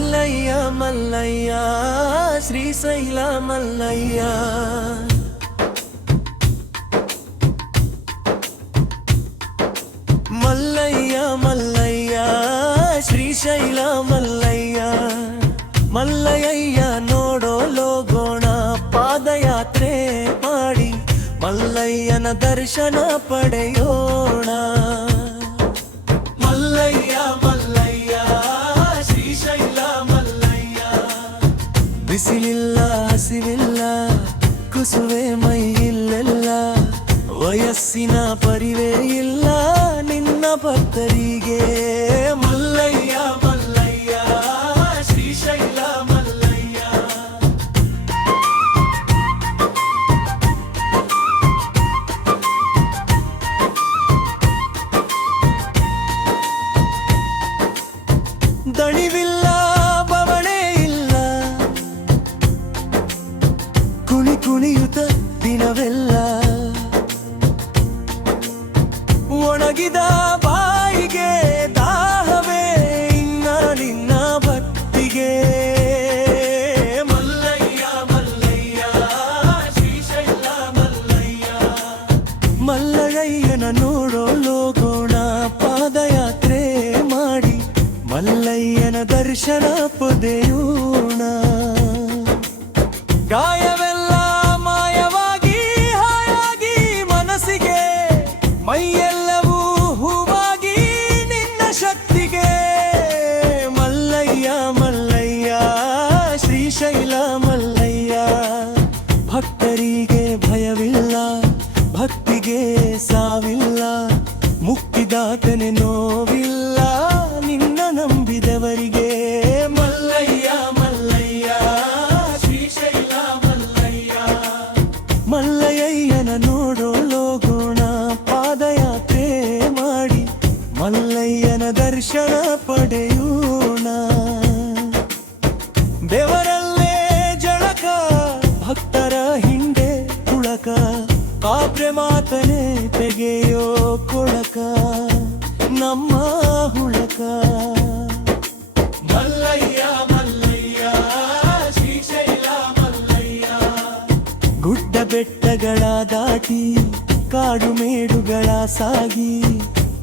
మల్లయ్య మల్లయ్య శ్రీశైల మల్లయ్య మల్లయ్య మల్లయ్య ಶ್ರೀಶೈಲ ಮಲ್ಲಯ್ಯ ಮಲ್ಲಯ್ಯ ನೋಡೋಲೋ ಗೋಣ ಪಾದಯಾತ್ರೆ ಮಾಡಿ ಮಲ್ಲಯ್ಯನ ದರ್ಶನ ಪಡೆಯೋಣ ಮಲ್ಲಯ್ಯ ಮಲ್ಲಯ್ಯ ಶ್ರೀಶೈಲ ಮಲ್ಲಯ್ಯ ಬಿಸಿಲಿಲ್ಲ ಹಸಿವಿಲ್ಲ ಕುಸುವೆ ಮೈ ಇಲ್ಲೆಲ್ಲ ವಯಸ್ಸಿನ ಪರಿವೇ ಇಲ್ಲ ನಿನ್ನ ಭಕ್ತರಿಗೆ ಮಲ್ಲಯ್ಯ ಮಲ್ಲಯ್ಯ ಶ್ರೀಶೈಲ ಮಲ್ಲಯ್ಯ ದಣಿವಿಲ್ಲ ಬವಣೆ ಇಲ್ಲ ಕುಣಿಯುತ್ತ ದಿನವೆಲ್ಲ ಒಣಗಿದ ಬಾಯಿಗೆ ದಾಹವೇ ಇನ್ನ ನಿನ್ನ ಭಕ್ತಿಗೆ ಮಲ್ಲಯ್ಯ ಮಲ್ಲಯ್ಯ ಶ್ರೀಶೈಲ ಮಲ್ಲಯ್ಯ ಮಲ್ಲಯ್ಯನ ನೋಡೋಲೋ ಗೋಣ ಪಾದಯಾತ್ರೆ ಮಾಡಿ ಮಲ್ಲಯ್ಯನ ದರ್ಶನ ಪಡೆಯೋಣ ಗಾಯವೆಲ್ಲ ಮಾಯವಾಗಿ ಹಾಯಾಗಿ ಮನಸ್ಸಿಗೆ ಮೈಯೆಲ್ಲವೂ ಹೂವಾಗಿ ನಿನ್ನ ಶಕ್ತಿಗೆ ಮಲ್ಲಯ್ಯ ಮಲ್ಲಯ್ಯ ಶ್ರೀಶೈಲ ಮಲ್ಲಯ್ಯ ಭಕ್ತರಿಗೆ ಭಯವಿಲ್ಲ ಭಕ್ತಿಗೆ ಸಾವಿಲ್ಲ ಮುಕ್ತಿದಾತನೆ ನೋವಿಲ್ಲ ನಿನ್ನ ನಂಬಿದವರಿಗೆ ಮಲ್ಲಯ್ಯ ಮಲ್ಲಯ್ಯ ಶ್ರೀಶೈಲ ಮಲ್ಲಯ್ಯ ಮಲ್ಲಯ್ಯನ ನೋಡೋಲೋ ಗೋಣ ಪಾದಯಾತ್ರೆ ಮಾಡಿ ಮಲ್ಲಯ್ಯನ ದರ್ಶನ ಪಡೆಯೋಣ ದೇವರಲ್ಲೇ ಜಳಕ ಭಕ್ತರ ಹಿಂದೆ ತುಳಕ ಕಾಬ್ರೆ ಮಾತನೆ ತೆಗೆಯೋ ಕೊಳಕ ನಮ್ಮ ಹುಳಕ ಮಲ್ಲಯ್ಯ ಮಲ್ಲಯ್ಯ ಶ್ರೀಶೈಲ ಮಲ್ಲಯ್ಯ ಗುಡ್ಡ ಬೆಟ್ಟಗಳ ದಾಟಿ ಕಾಡು ಮೇಡುಗಳ ಸಾಗಿ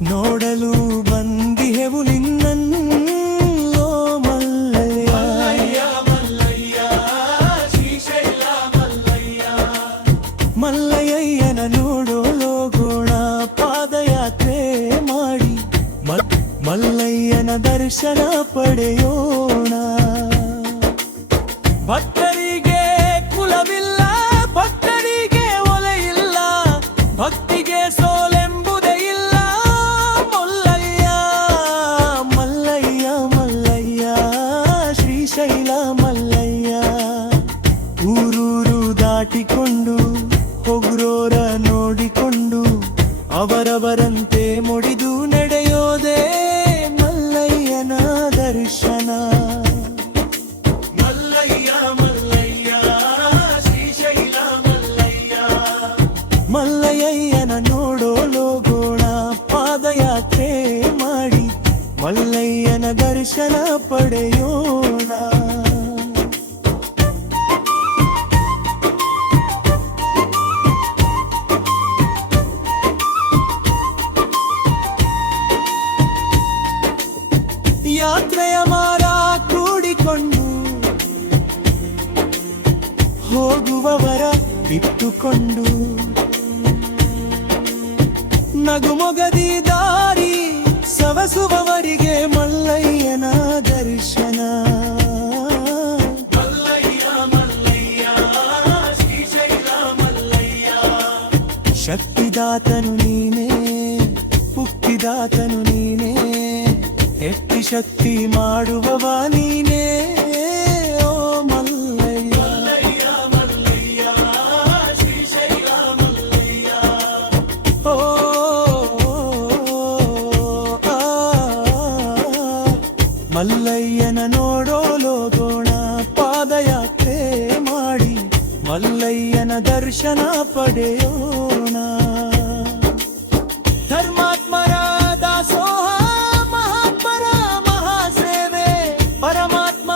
ನೋಡಲು ಬಂದಿಹೆವು ನಿನ್ನೋ ಮಲ್ಲಯ್ಯ ಮಲ್ಲಯ್ಯ ಶ್ರೀಶೈಲ ಮಲ್ಲಯ್ಯ ಮಲ್ಲಯ್ಯನ ನೋಡೋಲೋ ಗೋಣ ಪಾದಯಾತ್ರೆ ಮಾಡಿ ಮಲ್ಲಯ್ಯನ ದರ್ಶನ ಪಡೆಯೋಣ ಭಕ್ತರಿಗೆ ಕುಲವಿಲ್ಲ ಭಕ್ತರಿಗೆ ಒಲೆಯಿಲ್ಲ ಭಕ್ತಿಗೆ ಸೋಲೆಂಬುದೇ ಇಲ್ಲ ಮಲ್ಲಯ್ಯ ಮಲ್ಲಯ್ಯ ಮಲ್ಲಯ್ಯ ಶ್ರೀಶೈಲ ಮಲ್ಲಯ್ಯ ಊರೂರು ದಾಟಿಕೊಂಡು ಹೊಗುರೋರ ನೋಡಿಕೊಂಡು ಅವರವರಂತೆ ಮುಡಿದು ನಡೆಯೋದೇ ಮಲ್ಲಯ್ಯನ ದರ್ಶನ ಮಲ್ಲಯ್ಯ ಮಲ್ಲಯ್ಯ ಶ್ರೀಶೈಲ ಮಲ್ಲಯ್ಯ ಮಲ್ಲಯ್ಯನ ನೋಡೋಲೋ ಗೋಣ ಪಾದಯಾತ್ರೆ ಮಾಡಿ ಮಲ್ಲಯ್ಯನ ದರ್ಶನ ಪಡೆಯೋಣ ಯಾತ್ರೆಯ ಮಾರ ಕೂಡಿಕೊಂಡು ಹೋಗುವವರ ಇಟ್ಟುಕೊಂಡು ನಗುಮೊಗದಿ ದಾರಿ ಸವಸುವವರಿಗೆ ಮಲ್ಲಯ್ಯನ ದರ್ಶನ ಮಲ್ಲಯ್ಯ ಮಲ್ಲಯ್ಯ ಶ್ರೀಶೈಲ ಮಲ್ಲಯ್ಯ ಶಕ್ತಿದಾತನು ನೀನೇ ಮುಕ್ತಿದಾತನು ನೀನೇ ಎತ್ತಿ ಶಕ್ತಿ ಮಾಡುವವ ನೀನೇ ಓ ಮಲ್ಲಯ್ಯ ಮಲ್ಲಯ್ಯ ಶ್ರೀಶೈಲ ಮಲ್ಲಯ್ಯ ಓ ಮಲ್ಲಯ್ಯನ ನೋಡೋಲೋ ಗೋಣ ಪಾದಯಾತ್ರೆ ಮಾಡಿ ಮಲ್ಲಯ್ಯನ ದರ್ಶನ ಪಡೆಯೋಣ ಧರ್ಮಾತ್ಮರ ದಾಸೋಹ ಮಹಾತ್ಮರ ಮಹಾಸೇವೆ ಪರಮಾತ್ಮ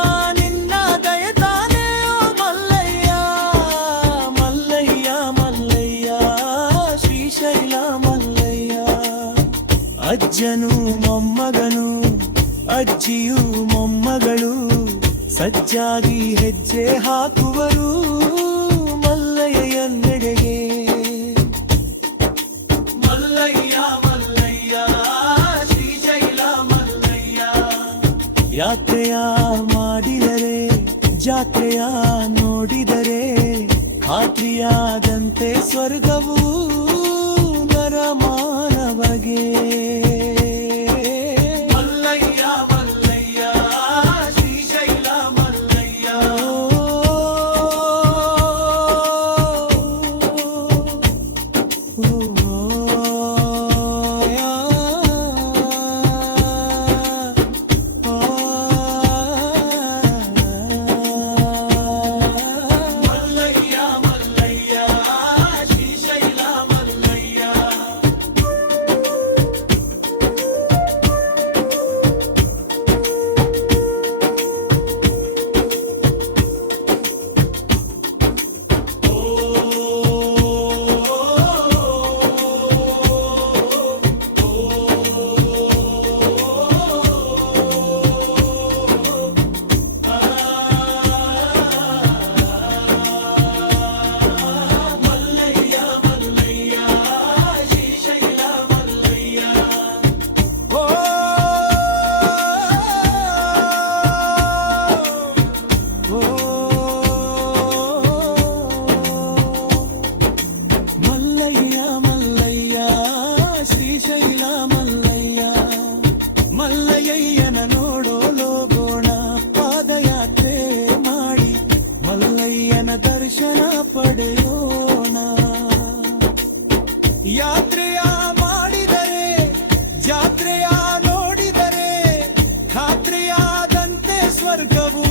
ಅಜ್ಜನು ಮೊಮ್ಮಗನು ಅಜ್ಜಿಯು ಮೊಮ್ಮಗಳು ಸಜ್ಜಾಗಿ ಹೆಜ್ಜೆ ಹಾಕುವರು ಮಲ್ಲಯ್ಯನೆಡೆಗೆ. ಮಲ್ಲಯ್ಯ ಮಲ್ಲಯ್ಯ ಶ್ರೀಶೈಲ ಮಲ್ಲಯ್ಯ. ಯಾತ್ರೆಯ ಮಾಡಿದರೆ ಜಾತ್ರೆಯ ನೋಡಿದರೆ ಖಾತ್ರಿಯಾದಂತೆ ಸ್ವರ್ಗವು ನರಮಾನವಗೆ. ಮಲ್ಲಯ್ಯ ಮಲ್ಲಯ್ಯ ಶ್ರೀಶೈಲ ಮಲ್ಲಯ್ಯ. ಮಲ್ಲಯ್ಯನ ನೋಡೋಲೋಗೋಣ ಪಾದಯಾತ್ರೆ ಮಾಡಿ ಮಲ್ಲಯ್ಯನ ದರ್ಶನ ಪಡೆಯೋಣ. ಯಾತ್ರೆಯ ಮಾಡಿದರೆ ಜಾತ್ರೆಯ ನೋಡಿದರೆ ಖಾತ್ರಿಯಾದಂತೆ ಸ್ವರ್ಗವು